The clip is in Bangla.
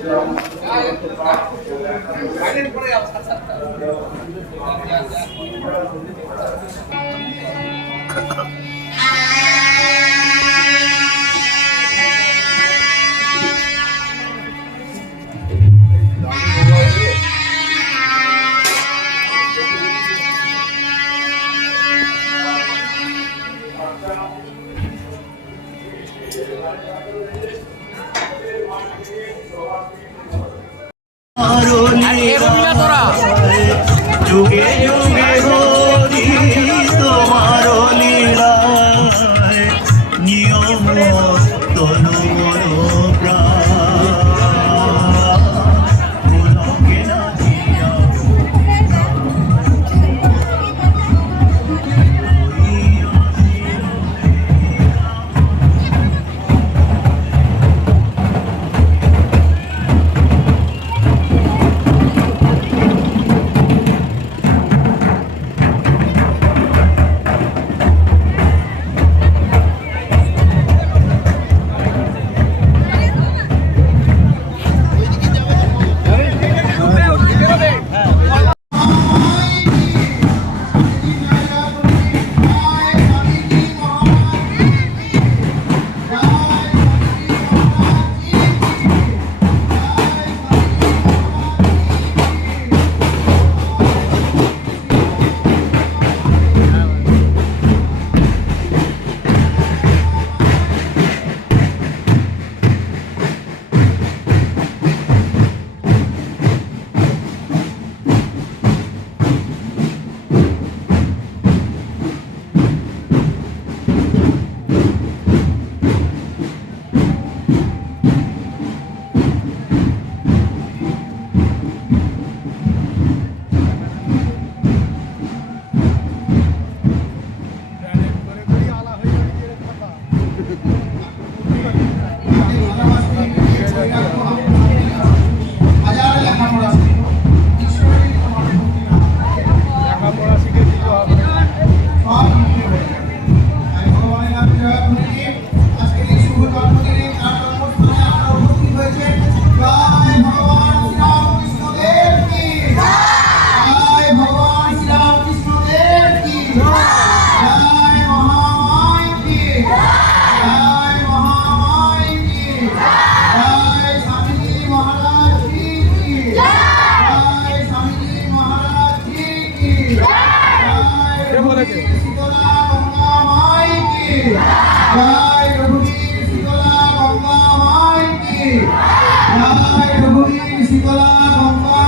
哎呀，我操！反正不能要差差的。যুগে যুগে হরি তোমার লীলা নিয়ম তনু জয় রঘুবীর শীতলা গঙ্গা মাই কি জয় রঘুবীর শীতলা গঙ্গা